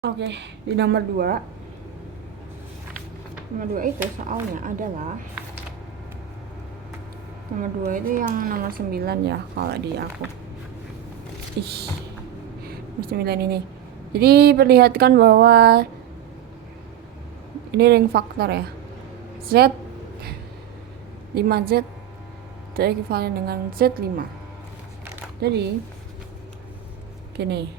Oke, di nomor 2 itu soalnya adalah nomor 2 itu yang nomor 9 ya kalau di aku. Nomor 9 ini. Jadi perlihatkan bahwa ini ring faktor ya. Z 5Z itu ekuivalen dengan Z5. Jadi gini.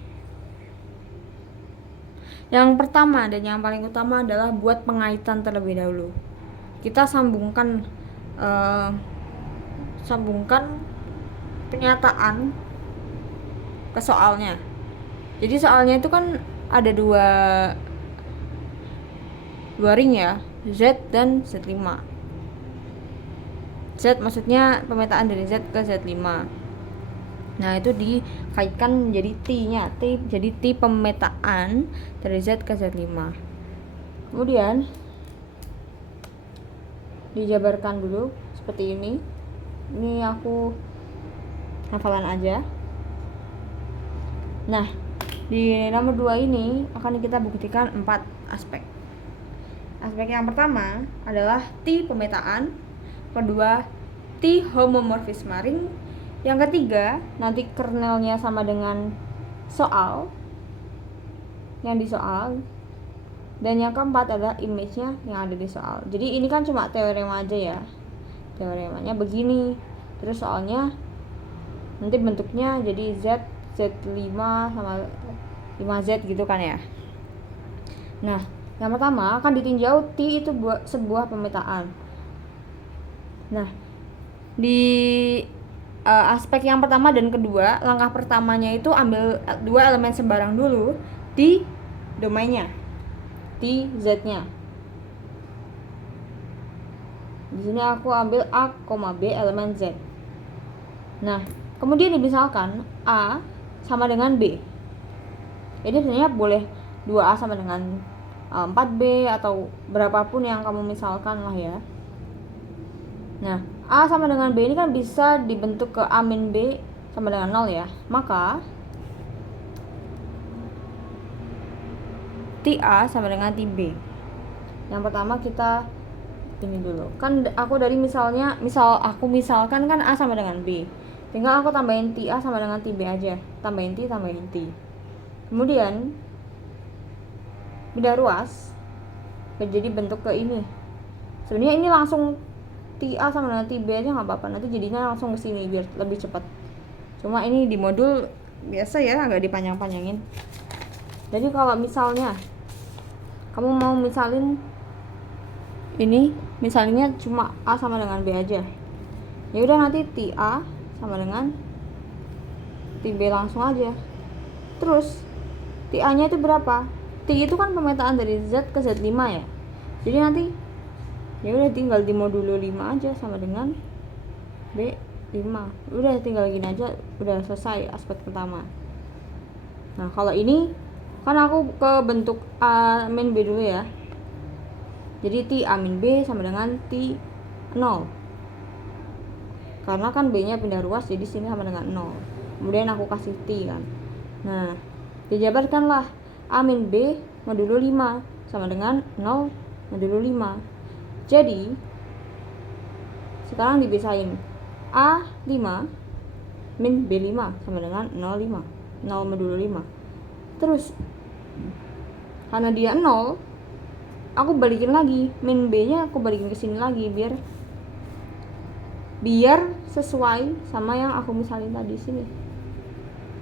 Yang pertama dan yang paling utama adalah buat pengaitan terlebih dahulu. Kita sambungkan pernyataan ke soalnya. Jadi soalnya itu kan ada dua ring ya, Z dan Z5. Z maksudnya pemetaan dari Z ke Z5. Nah, itu dikaitkan menjadi T-nya. Jadi T pemetaan dari Z ke Z5. Kemudian dijabarkan dulu seperti ini. Ini aku hafalan aja. Nah, di nomor 2 ini akan kita buktikan 4 aspek. Aspek yang pertama adalah T pemetaan, kedua T homomorfisme ring, yang ketiga nanti kernelnya sama dengan soal yang disoal, dan yang keempat adalah image-nya yang ada di soal. Jadi ini kan cuma teorema aja ya, teoremanya begini, terus soalnya nanti bentuknya jadi Z5 sama 5Z gitu kan ya. Nah, yang pertama akan ditinjau T itu sebuah pemetaan. Nah, di aspek yang pertama dan kedua, langkah pertamanya itu ambil dua elemen sembarang dulu di domainnya, di Z-nya. Di sini aku ambil A, B elemen Z. Nah, kemudian misalkan A sama dengan B. Jadi sebenarnya boleh 2A sama dengan 4B atau berapapun yang kamu misalkan lah ya. Nah, A sama dengan B ini kan bisa dibentuk ke A min B sama dengan 0 ya. Maka TA sama dengan TB. Yang pertama kita ini dulu. Kan aku dari misal aku misalkan kan A sama dengan B. Tinggal aku tambahin TA sama dengan TB aja. Tambahin T, tambahin T. Kemudian beda ruas jadi bentuk ke ini. Sebenarnya ini langsung TA sama dengan TB aja nggak apa-apa, nanti jadinya langsung ke sini biar lebih cepat. Cuma ini di modul biasa ya, agak dipanjang-panjangin. Jadi kalau misalnya kamu mau misalin ini, misalnya cuma A sama dengan B aja, ya udah nanti TA sama dengan TB langsung aja. Terus TA-nya itu berapa? T itu kan pemetaan dari Z ke Z5 ya. Jadi nanti ya udah tinggal di modulo 5 aja sama dengan B5. Udah tinggal gini aja, udah selesai aspek pertama. Nah, kalau ini kan aku ke bentuk A min B dulu ya. Jadi T A min B sama dengan T 0. Karena kan B-nya pindah ruas, jadi sini sama dengan 0. Kemudian aku kasih T kan. Nah, dijabarkanlah A min B modulo 5 sama dengan 0 modulo 5. Jadi sekarang dibisain A5 min B5 sama dengan 0,5, 0 modulo 5. Terus karena dia 0, aku balikin lagi, min B-nya aku balikin ke sini lagi biar sesuai sama yang aku misalin tadi sini.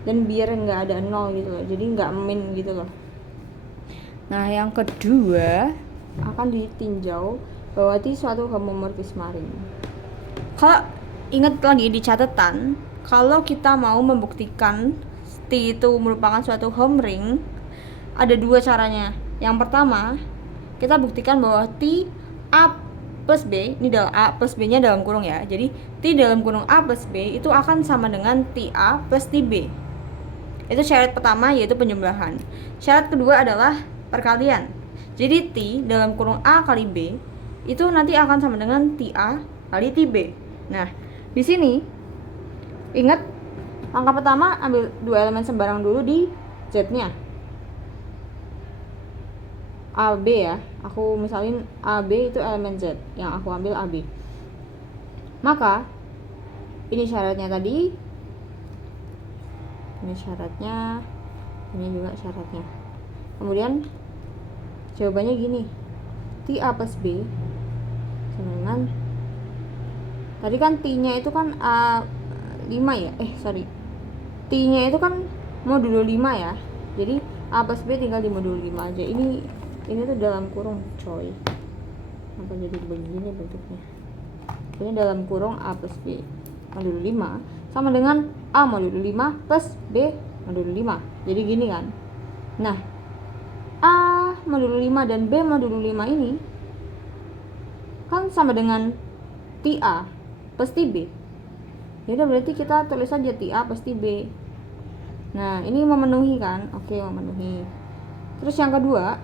Dan biar enggak ada 0 gitu loh. Jadi enggak min gitu loh. Nah, yang kedua akan ditinjau bahwa T suatu homomorfisme ring. Kalau ingat lagi di catatan, kalau kita mau membuktikan T itu merupakan suatu home ring, ada dua caranya. Yang pertama, kita buktikan bahwa T A plus B, ini dalam A plus B nya dalam kurung ya. Jadi T dalam kurung A plus B itu akan sama dengan TA plus TB. Itu syarat pertama, yaitu penjumlahan. Syarat kedua adalah perkalian. Jadi T dalam kurung A kali B itu nanti akan sama dengan TA kali TB. Nah, di sini ingat langkah pertama ambil dua elemen sembarang dulu di Z-nya. AB ya, aku misalin AB itu elemen Z, yang aku ambil AB. Maka ini syaratnya tadi, ini syaratnya, ini juga syaratnya. Kemudian jawabannya gini, T A plus B sama dengan, tadi kan T nya itu kan A5 ya, T nya itu kan modulo 5 ya, jadi A plus B tinggal di modulo 5 aja. Ini tuh dalam kurung coy, apa jadi begini bentuknya. Ini dalam kurung A plus B modulo 5 sama dengan A modulo 5 plus B modulo 5. Jadi gini kan. Nah, A modulo 5 dan B modulo 5 ini kan sama dengan TA plus TB. Jadi berarti kita tulis saja TA plus TB. Nah, ini memenuhi kan? Oke, memenuhi. Terus yang kedua,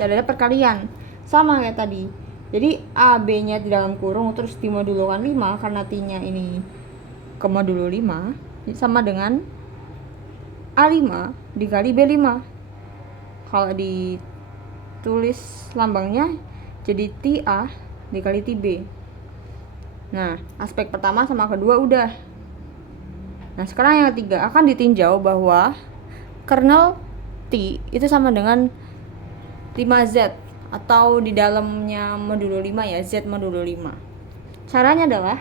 ada perkalian. Sama kayak tadi. Jadi AB-nya di dalam kurung terus dimodulokan 5 karena T-nya ini ke modulo 5 sama dengan A5 dikali B5. Kalau ditulis lambangnya jadi TA dikali TB. Nah, aspek pertama sama kedua udah. Nah, sekarang yang ketiga akan ditinjau bahwa kernel T itu sama dengan 5Z atau di dalamnya modulo 5 ya, Z modulo 5. Caranya adalah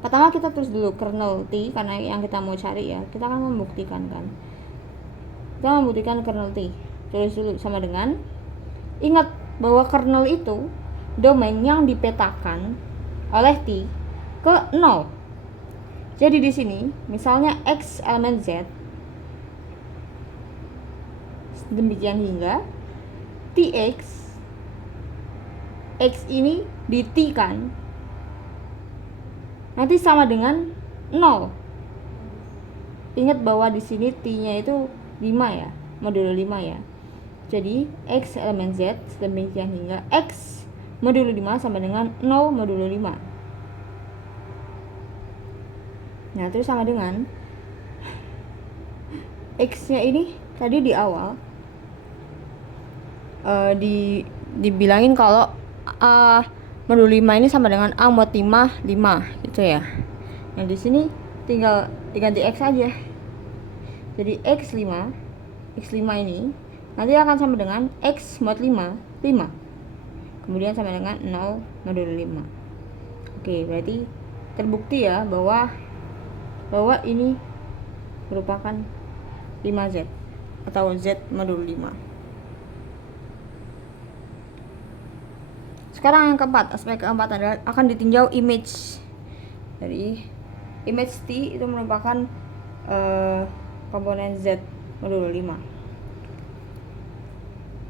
pertama kita tulis dulu kernel T karena yang kita mau cari ya. Kita akan membuktikan kan. Kita membuktikan kernel T. Tulis dulu sama dengan, ingat bahwa kernel itu domain yang dipetakan oleh T ke 0. Jadi di sini misalnya X elemen Z, demikian hingga Tx, X ini di T kan, nanti sama dengan 0. Ingat bahwa di sini T-nya itu 5 ya, modulo 5 ya. Jadi X elemen Z demikian hingga X modulo 5 sama dengan 0 modulo 5. Nah, terus sama dengan X-nya ini tadi di awal dibilangin kalau modulo 5 ini sama dengan A mod 5 gitu ya. Nah, di sini tinggal diganti X aja. Jadi X5 ini nanti akan sama dengan X mod 5. Kemudian sama dengan 0 modulo 5. Oke, berarti terbukti ya bahwa ini merupakan 5Z atau Z modulo 5. Sekarang yang keempat, aspek keempat adalah akan ditinjau image. Jadi image T itu merupakan komponen Z modulo 5.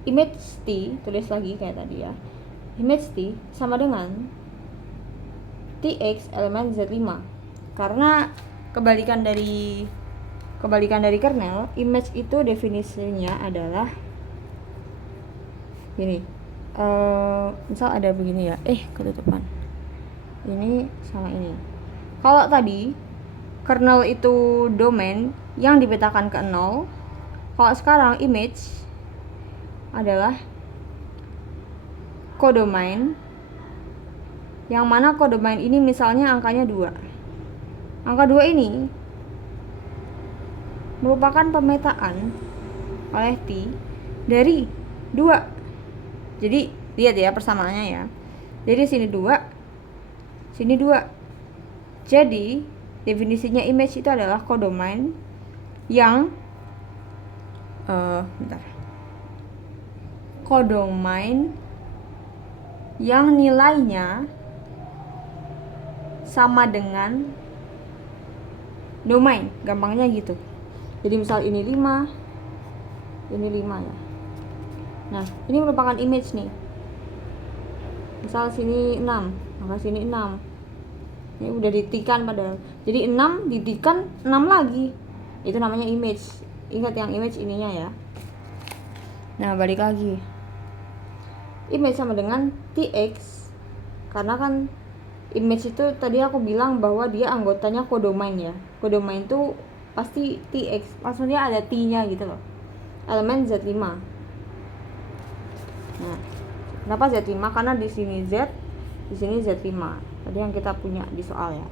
Image T, tulis lagi kayak tadi ya. Image T sama dengan Tx elemen Z5. Karena kebalikan dari kernel, image itu definisinya adalah gini. Misal ada begini ya, ketutupan. Ini sama ini. Kalau tadi kernel itu domain yang dipetakan ke 0, kalau sekarang image adalah kodomain yang mana kodomain ini misalnya angkanya 2. Angka 2 ini merupakan pemetaan oleh T dari 2. Jadi lihat ya persamaannya ya. Jadi sini 2, sini 2. Jadi definisinya image itu adalah kodomain yang kodomain yang nilainya sama dengan domain, gampangnya gitu. Jadi misal ini 5, ini 5 ya. Nah, ini merupakan image nih. Misal sini 6, maka sini 6. Ini udah ditikan padahal. Jadi 6 ditikan 6 lagi. Itu namanya image. Ingat yang image ininya ya. Nah, balik lagi. Image sama dengan Tx. Karena kan image itu tadi aku bilang bahwa dia anggotanya kodomain ya. Kodomain itu pasti Tx. Maksudnya ada T-nya gitu loh. Elemen Z5. Nah, kenapa Z5? Karena di sini Z, di sini Z5. Tadi yang kita punya di soal ya.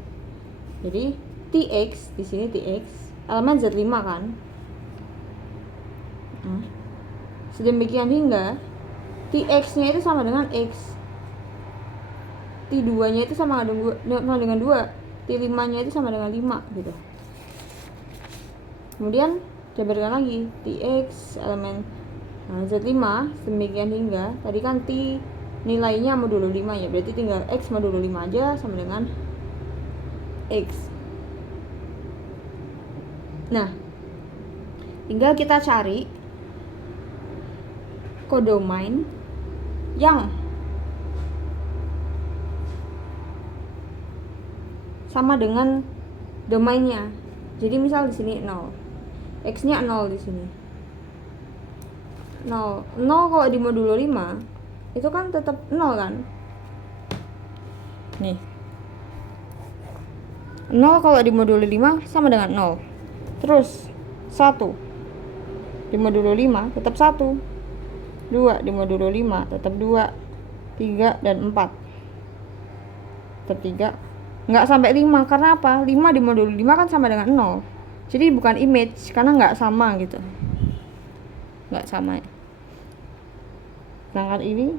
Jadi TX, di sini TX, elemen Z5 kan? Sedemikian hingga TX-nya itu sama dengan X. T2-nya itu sama dengan 2. T5-nya itu sama dengan 5 gitu. Kemudian jabarkan lagi TX elemen Z5 demikian hingga tadi kan T nilainya modulo 5 ya, berarti tinggal X modulo 5 aja sama dengan X. Nah, tinggal kita cari kodomain yang sama dengan domainnya. Jadi misal di sini 0, X-nya 0 di sini. 0 kalau di modulo 5 itu kan tetap 0 kan? Nih. 0 kalau di modulo 5 sama dengan 0. Terus 1 di modulo 5 tetap 1. 2 di modulo 5 tetap 2. 3 dan 4 tetap 3. Nggak sampai 5, karena apa? 5 di modulo 5 kan sama dengan 0. Jadi bukan image, karena nggak sama gitu. Nggak sama. Sedangkan ini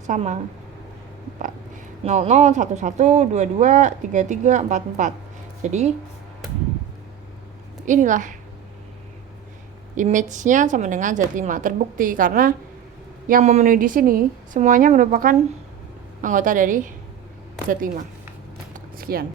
sama. 4. 00, 11, 22, 33, 44. Jadi inilah image-nya sama dengan Z5. Terbukti karena yang memenuhi di sini semuanya merupakan anggota dari Z5. Sekian.